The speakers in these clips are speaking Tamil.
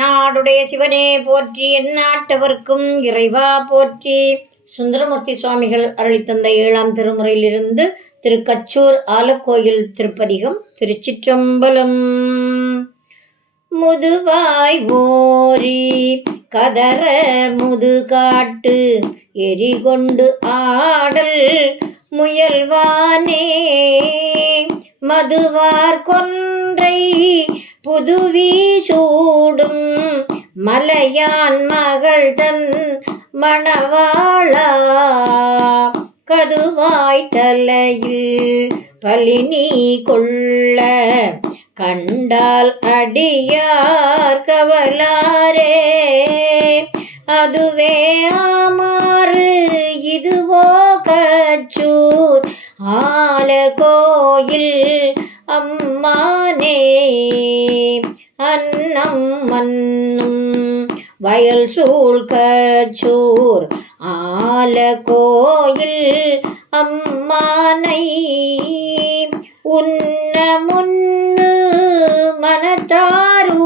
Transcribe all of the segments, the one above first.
நாடுடைய சிவனே போற்றி, எந்நாட்டவர்க்கும் இறைவா போற்றி. சுந்தரமூர்த்தி சுவாமிகள் அருளித்தந்த 7ஆம் திருமுறையிலிருந்து திருக்கச்சூர் ஆலக்கோயில் திருப்பதிகம். திருச்சிற்றம்பலம். முதுவாய் ஓரி கதற முதுகாட்டு எரிகொண்டு ஆடல் முயல்வானே, மதுவார் கொன்றை புதுவி சூடும் மலையான் மகள் தன் மணவாளா, கதுவாய் தலையில் பலினி கொள்ள கண்டால் அடியார் கவலாரே, அதுவே ஆமாறு இதுவோ கச்சூர் ஆலக்கோயில் அம்மானே, அன்னம் மன்னும் வயல் சூழ் கச்சூர் ஆலக்கோயில் அம்மானை, உன்ன முன்னு மனத்தாரூரன்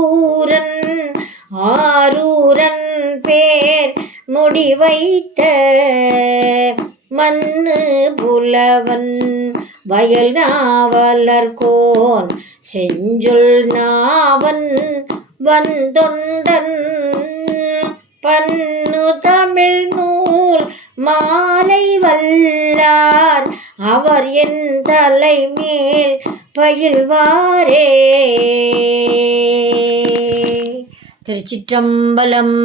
ஆரூரன் பேர் முடிவைத்த மண்ணு புலவன் வயல் நாவலர்கோன் செஞ்சொல் நாவன் வந்தொண்டன், பன்னு தமிழ் நூல் மாலை வல்லார் அவர் என் தலைமேல் பயில்வாரே. திருச்சிற்றம்பலம்.